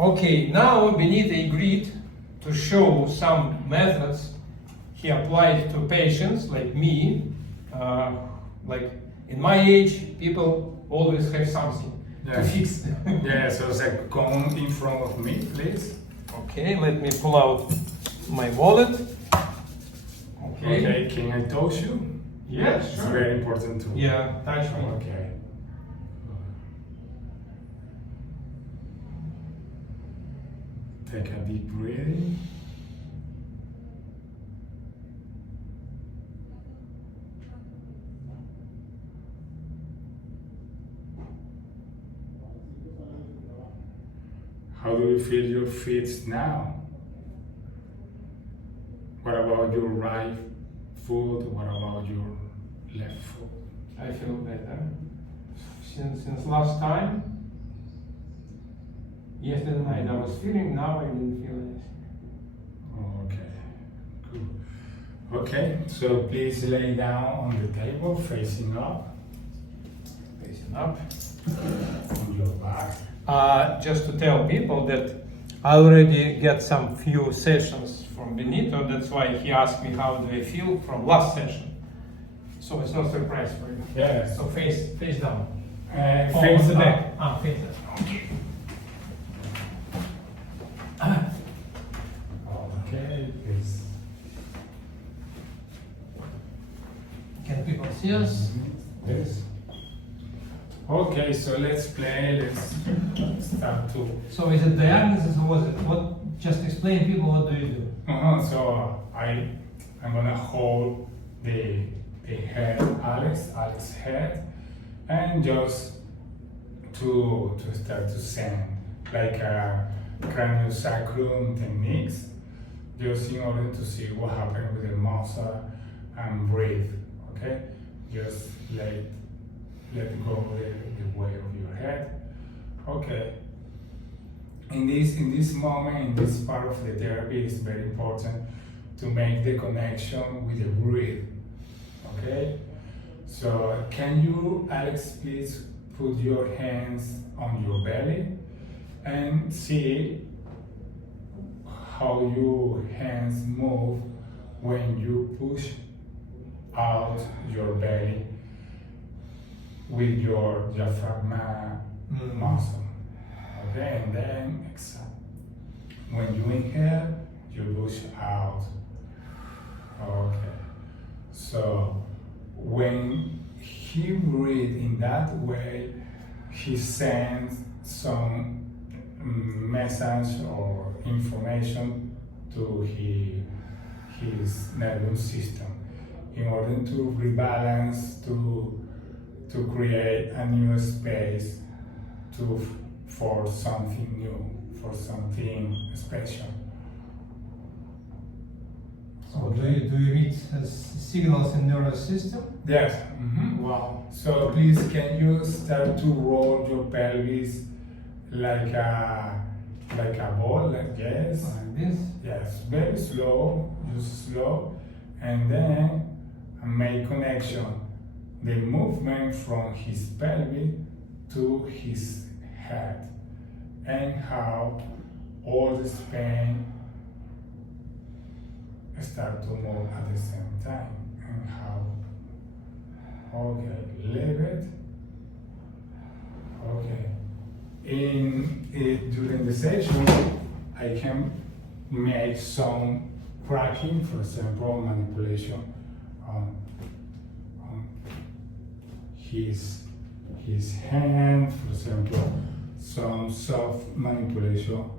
Okay, now Benito agreed to show some methods he applied to patients like me. Like in my age, people always have something to fix. Yeah, so it's like come in front of me, please. Okay, let me pull out my wallet. Okay, can I touch you? Yeah, It's sure. very important too. Yeah, touch me. Okay. Take a deep breathing. How do you feel your feet now? What about your right foot? What about your left foot? I feel better. Since last time, yesterday night I was feeling, now I didn't feel anything. Okay, good. Okay, so please lay down on the table, facing up, Facing up. on your back. Just to tell people that I already get some few sessions from Benito, that's why he asked me how do I feel from last session. So it's no surprise for you. Yes. So face down. Face on the up. back. Face up. Okay. Okay, please. Can people see us? Yes. Okay, so let's play. Let's start to. So is it diagnosis or was it what? Just explain people what do you do? So I'm gonna hold the head, Alex's head, and just to start to send like a craniosacrum techniques, just in order to see what happened with the muscle and breathe. Okay, just let go the weight of your head. Okay. In this moment, in this part of the therapy, it's very important to make the connection with the breath. Okay? So can you, Alex, please put your hands on your belly and see how your hands move when you push out your belly with your diaphragm muscle. Okay, and then exhale. When you inhale, you push out. Okay. So when he breathes in that way, he sends some message or information to his nervous system in order to rebalance, to create a new space for something new, for something special. So do you read signals in nervous system? Yes. Wow. So please, can you start to roll your pelvis like a ball? Yes. Like this? Yes. Very slow. Just slow, and then make connection. The movement from his pelvis to his head, and how all the pain start to move at the same time, and how, okay, leave it, okay. During the session, I can make some cracking, for example, manipulation on his hand, for example, some soft manipulation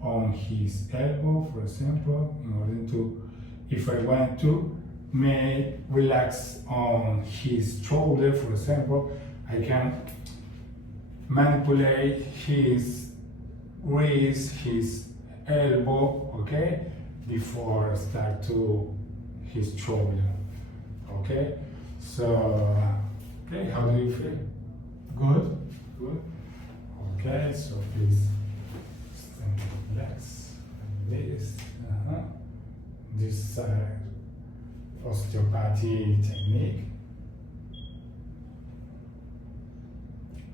on his elbow, for example, in order to, if I want to relax on his shoulder, for example, I can manipulate his wrist, his elbow, okay, before I start to his shoulder, okay? So, okay, how do you feel? Good. Good. Okay, so please relax like this. This osteopathy technique.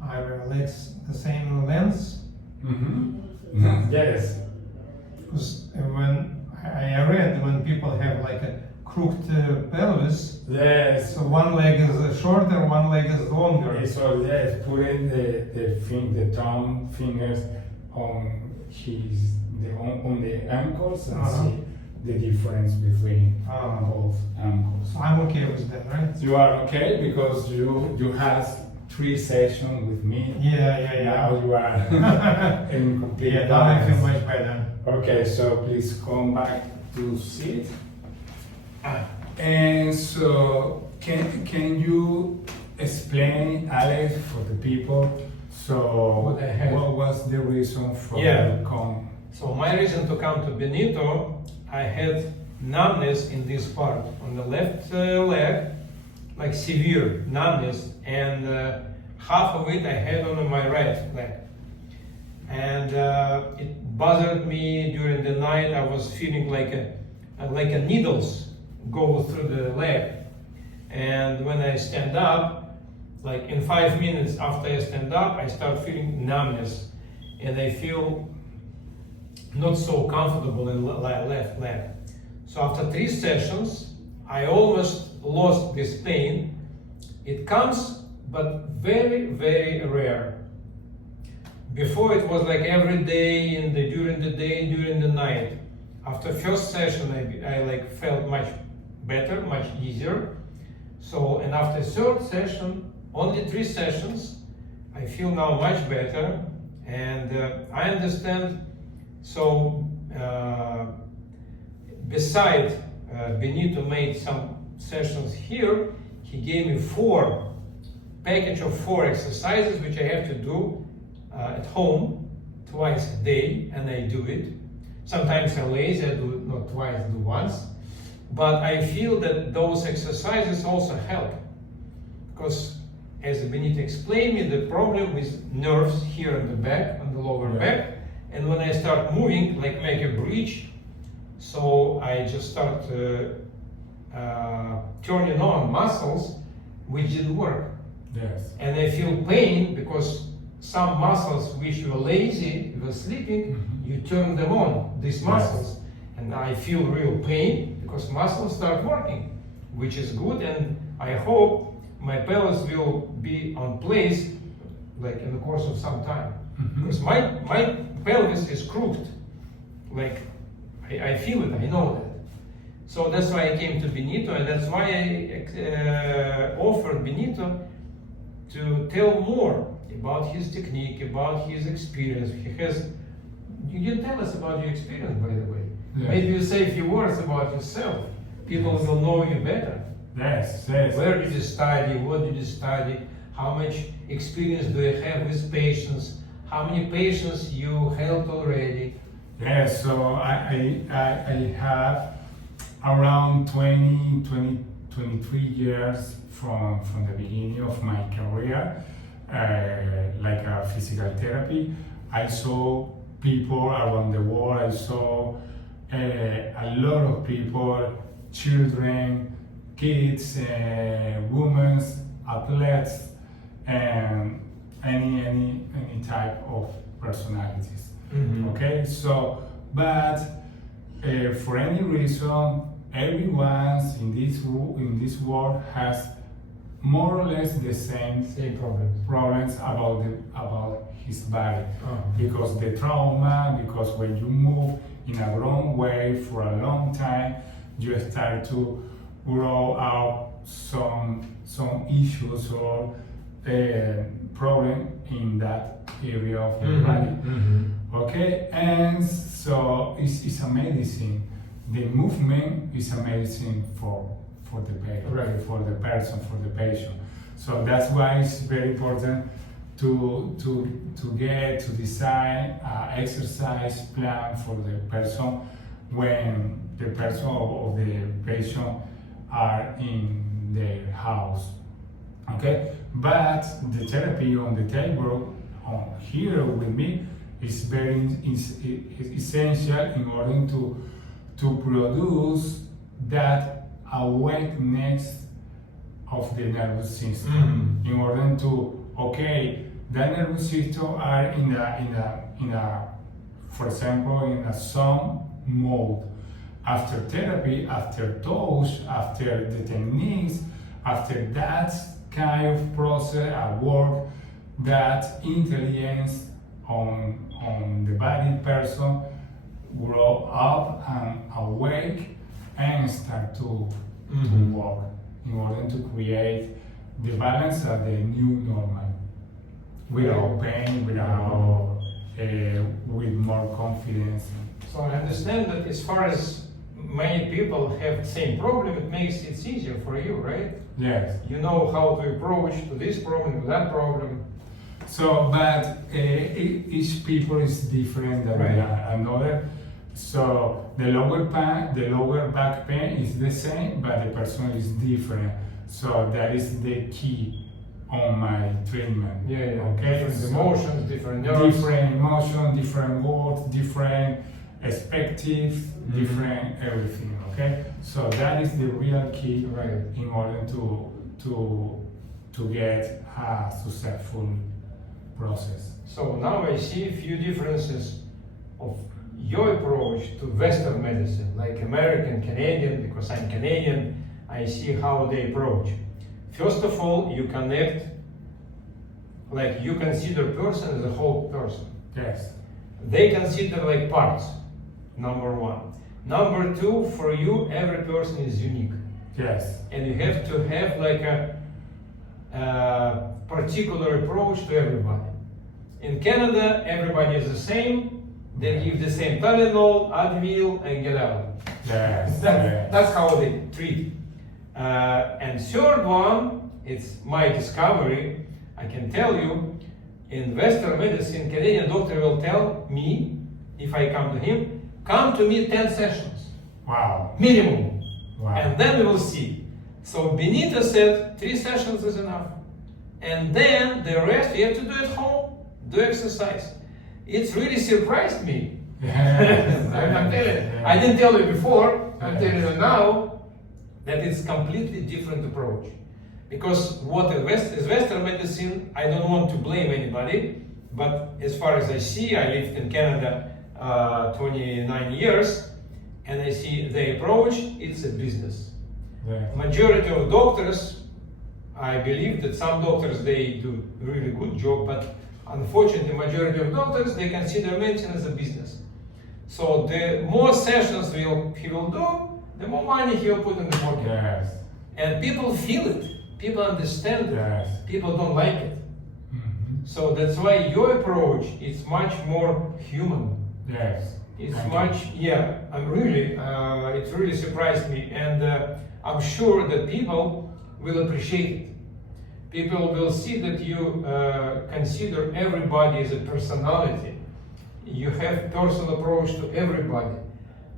I relax the same length. Mm-hmm. Yes. Because when I read when people have like a crooked pelvis, Yes. so one leg is shorter, one leg is longer. So yes, putting the thumb fingers on on the ankles and Uh-huh. see the difference between both ankles. So I'm okay with that, right? You are okay because you had 3 sessions with me. Yeah. Now you are in complete Yeah, now I feel balance. much better. Okay, so please come back to sit. And so, can you explain, Alex, for the people? So, What I had. what was the reason for Yeah. the come? So my reason to come to Benito, I had numbness in this part on the left leg, like severe numbness, and half of it I had on my right leg. And it bothered me during the night. I was feeling like a needles go through the leg. And when I stand up, like in 5 minutes after I stand up, I start feeling numbness, and I feel not so comfortable in left leg. So after 3 sessions, I almost lost this pain. It comes, but very, very rare. Before it was like every day, during the day, during the night. After first session, I like felt much better, much easier. So, and after third session, only 3 sessions, I feel now much better, and I understand. So, beside Benito made some sessions here, he gave me 4 package of 4 exercises which I have to do at home twice a day, and I do it. Sometimes I'm lazy, I do it not twice, I do once. But I feel that those exercises also help, because as Benito explained me, the problem with nerves here in the back, on the lower back, and when I start moving, like make a bridge, so I just start turning on muscles which didn't work. Yes. And I feel pain because some muscles which you were lazy, you were sleeping, you turn them on, these muscles. And I feel real pain because muscles start working, which is good, and I hope my pelvis will be on place like in the course of some time. Because my pelvis is crooked, like I feel it, I know that. So that's why I came to Benito, and that's why I offered Benito to tell more about his technique, about his experience. He has. You didn't tell us about your experience, by the way. Yeah. Maybe you say a few words about yourself. People will know you better. Yes. Where did you study? What did you study? How much experience do you have with patients? How many patients you helped already? Yes, so I have around 23 years from the beginning of my career, like a physical therapy. I saw people around the world. I saw a lot of people, children, kids, women, athletes, and any type of personalities. Okay, so but for any reason, everyone in this world has more or less the same problems about his body, because the trauma, because when you move in a wrong way for a long time, you start to grow out some issues or problem in that area of your body. Okay, and so it's a medicine. The movement is a medicine for the patient, for the person, for the patient. So that's why it's very important to design an exercise plan for the person when the person or the patient are in their house. Okay, but the therapy on the table here with me is very essential in order to produce that awareness of the nervous system. In order to, okay, the nervous system are in a for example, in a zone mode. After therapy, after those, after the techniques, after that kind of process at work, that intelligence on the body person grow up and awake and start to work in order to create the balance of the new normal without pain, without with more confidence. So I understand that as far as many people have the same problem, it makes it easier for you, right? Yes. You know how to approach to this problem, to that problem. So, but each people is different than another. So the lower back pain is the same, but the person is different. So that is the key on my treatment. Okay. Different emotions, different nerves. Different emotions, different words, different perspectives, different everything. Okay. So that is the real key in order to get a successful process. So now I see a few differences of your approach to Western medicine, like American, Canadian, because I'm Canadian, I see how they approach. First of all, you connect, like you consider person as a whole person. Yes. They consider like parts, number one. Number two, for you, every person is unique. Yes. And you have to have like a particular approach to everybody. In Canada, everybody is the same. They give the same Tylenol, Advil, and get out. Yes. That's how they treat. And third one, it's my discovery. I can tell you, in Western medicine, Canadian doctor will tell me, if I come to him, come to me 10 sessions. Wow. Minimum. Wow. And then we will see. So Benito said 3 sessions is enough. And then the rest you have to do at home, do exercise. It's really surprised me. I'm telling you. I didn't tell you before, I'm telling you now that it's completely different approach. Because what is Western medicine, I don't want to blame anybody, but as far as I see, I lived in Canada 29 years, and I see the approach, it's a business. Majority of doctors, I believe that some doctors, they do really good job, but unfortunately, majority of doctors, they consider medicine as a business. So the more sessions he will do, the more money he will put in the pocket. Yes. And people feel it. People understand it. Yes. People don't like it. So that's why your approach is much more human. Yes. It's I'm really, it really surprised me. And I'm sure that people will appreciate it. People will see that you consider everybody as a personality. You have personal approach to everybody.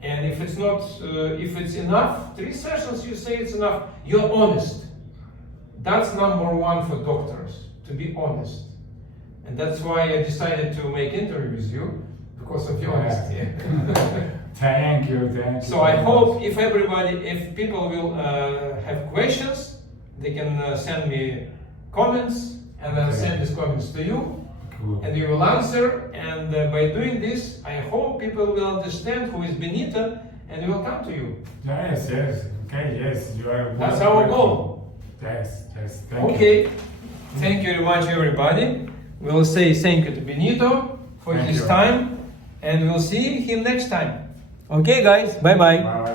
And if it's not, if it's enough, 3 sessions you say it's enough, you're honest. That's number one for doctors, to be honest. And that's why I decided to make interview with you, because of your honesty. Thank you. So I hope if people will have questions, they can send me comments, and I'll send these comments to you, and you will answer. And by doing this, I hope people will understand who is Benito, and they will come to you. Yes. Okay. Yes, you are. That's our goal. Yes. Okay. Thank you very much, everybody. We'll say thank you to Benito for his time, and we'll see him next time. Okay, guys. Bye-bye. Bye.